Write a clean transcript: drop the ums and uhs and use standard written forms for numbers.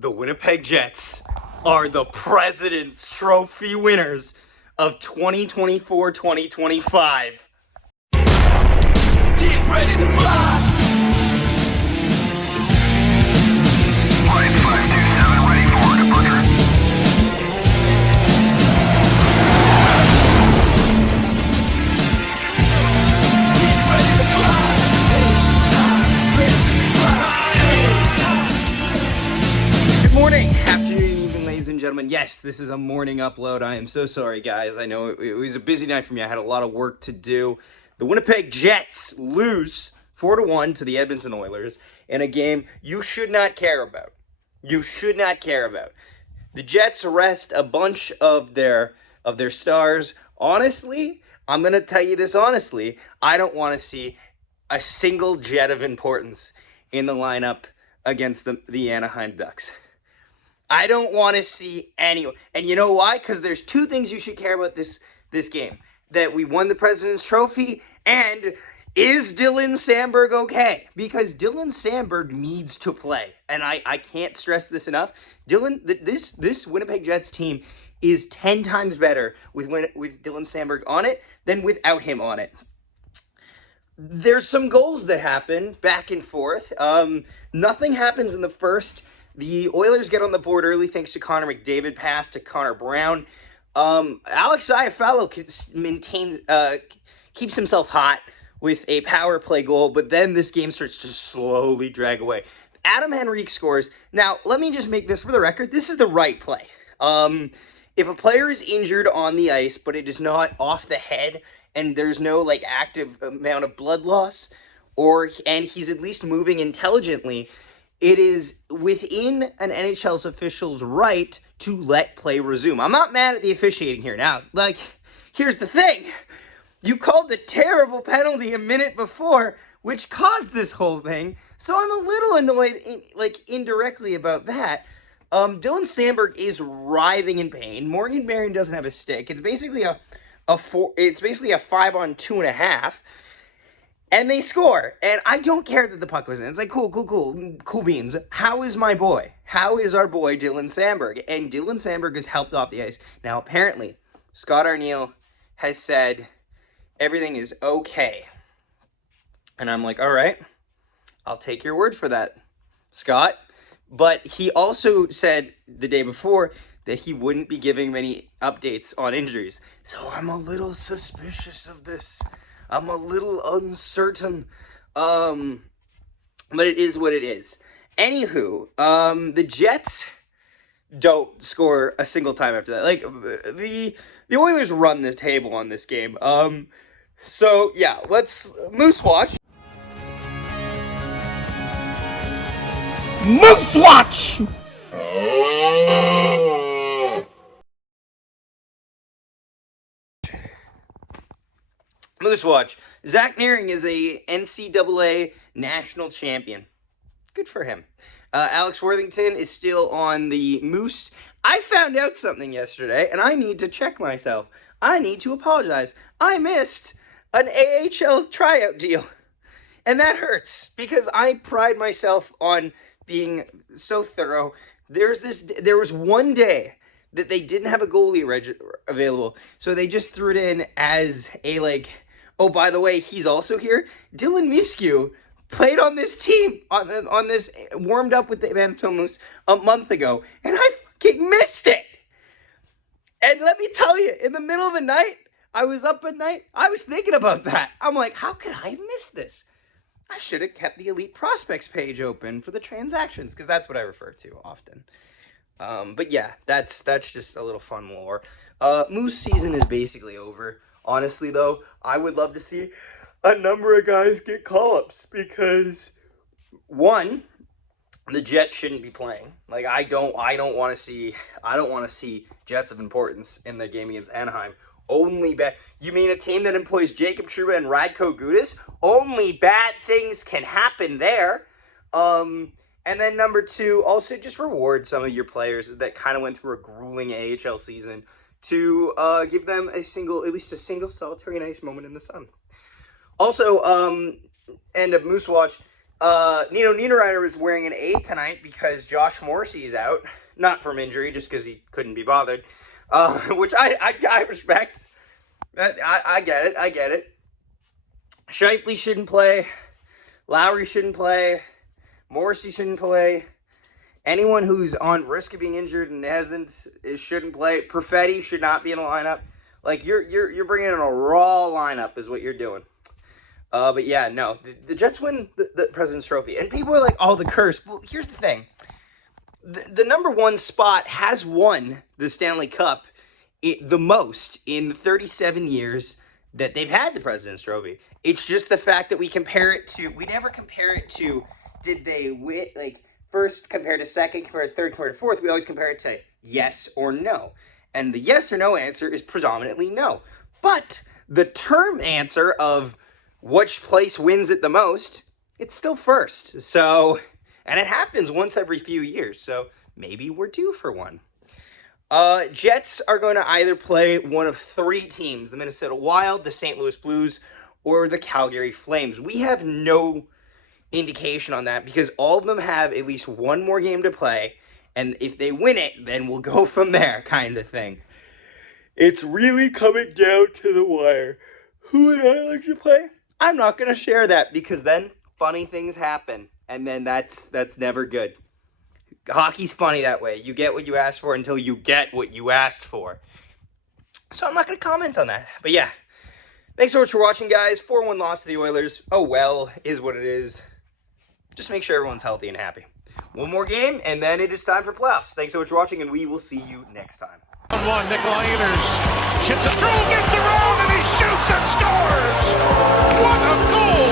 The Winnipeg Jets are the President's Trophy winners of 2024-2025. Get ready to fly. Flight 527 ready for departure. Get ready to fly. Good morning, afternoon, evening, ladies and gentlemen. Yes, this is a morning upload. I am so sorry, guys. I know it was a busy night for me. I had a lot of work to do. The Winnipeg Jets lose 4-1 to the Edmonton Oilers in a game you should not care about. You should not care about. The Jets rest a bunch of their stars. Honestly, I'm going to tell you this honestly. I don't want to see a single Jet of importance in the lineup against the Anaheim Ducks. I don't want to see anyone. And you know why? Because there's two things you should care about this game. That we won the President's Trophy, and is Dylan Samberg okay? Because Dylan Samberg needs to play. And I can't stress this enough. This Winnipeg Jets team is 10 times better with Dylan Samberg on it than without him on it. There's some goals that happen back and forth. Nothing happens in the first. The Oilers get on the board early thanks to Connor McDavid pass to Connor Brown. Alex Iafallo keeps himself hot with a power play goal, but then this game starts to slowly drag away. Adam Henrique scores. Now, let me just make this for the record. This is the right play. If a player is injured on the ice, but it is not off the head, and there's no active amount of blood loss, and he's at least moving intelligently, it is within an NHL's official's right to let play resume. I'm not mad at the officiating here. Now, here's the thing. You called the terrible penalty a minute before, which caused this whole thing, so I'm a little annoyed, indirectly about that. Dylan Samberg is writhing in pain. Morgan Barron doesn't have a stick. It's basically a 5-on-2.5. And they score. And I don't care that the puck was in. It's like, cool beans. How is my boy? How is our boy Dylan Samberg? And Dylan Samberg is helped off the ice. Now, apparently, Scott Arniel has said everything is okay. And I'm like, all right, I'll take your word for that, Scott. But he also said the day before that he wouldn't be giving many updates on injuries. So I'm a little suspicious of this. I'm a little uncertain, but it is what it is. Anywho, the Jets don't score a single time after that. The Oilers run the table on this game. So yeah, let's Moose Watch. Moose Watch! Moose Watch. Zach Nearing is a NCAA national champion. Good for him. Alex Worthington is still on the Moose. I found out something yesterday, and I need to check myself. I need to apologize. I missed an AHL tryout deal. And that hurts, because I pride myself on being so thorough. There was one day that they didn't have a goalie available, so they just threw it in as a oh, by the way, he's also here. Dylan Miskew played on this team, on this, warmed up with the Manitoba Moose a month ago, and I fucking missed it. And let me tell you, in the middle of the night, I was up at night, I was thinking about that. I'm like, how could I have missed this? I should have kept the Elite Prospects page open for the transactions, because that's what I refer to often. But yeah, that's just a little fun lore. Moose season is basically over. Honestly, though, I would love to see a number of guys get call-ups, because one, the Jets shouldn't be playing. I don't want to see Jets of importance in the game against Anaheim. You mean a team that employs Jacob Trouba and Radko Gudas? Only bad things can happen there. And then number two, also just reward some of your players that kind of went through a grueling AHL season to give them at least a single solitary nice moment in the sun. Also, end of Moose Watch, Nino Niederreiter was wearing an 8 tonight because Josh Morrissey is out. Not from injury, just because he couldn't be bothered. Which I respect. I get it. I get it. Shifley shouldn't play. Lowry shouldn't play. Morrissey shouldn't play. Anyone who's on risk of being injured and shouldn't play. Perfetti should not be in the lineup. Like, you're bringing in a raw lineup is what you're doing. But yeah, no. The Jets win the President's Trophy. And people are like, oh, the curse. Well, here's the thing. The number one spot has won the Stanley Cup the most in the 37 years that they've had the President's Trophy. It's just the fact that we never compare it to, did they win, like, first compared to second, compared to third, compared to fourth. We always compare it to yes or no. And the yes or no answer is predominantly no. But the term answer of which place wins it the most, it's still first. So, and it happens once every few years. So maybe we're due for one. Jets are going to either play one of 3 teams, the Minnesota Wild, the St. Louis Blues, or the Calgary Flames. We have no indication on that because all of them have at least one more game to play, and if they win it, then we'll go from there, kind of thing. It's really coming down to the wire. Who would I like to play? I'm not going to share that because then funny things happen, and then that's never good. Hockey's funny that way. You get what you asked for until you get what you asked for. So I'm not going to comment on that. But yeah, thanks so much for watching, guys. 4-1 loss to the Oilers. Oh well, is what it is. Just make sure everyone's healthy and happy. One more game, and then it is time for playoffs. Thanks so much for watching, and we will see you next time. 1-1, Nikolai Ehlers chips it through, gets around, and he shoots and scores! What a goal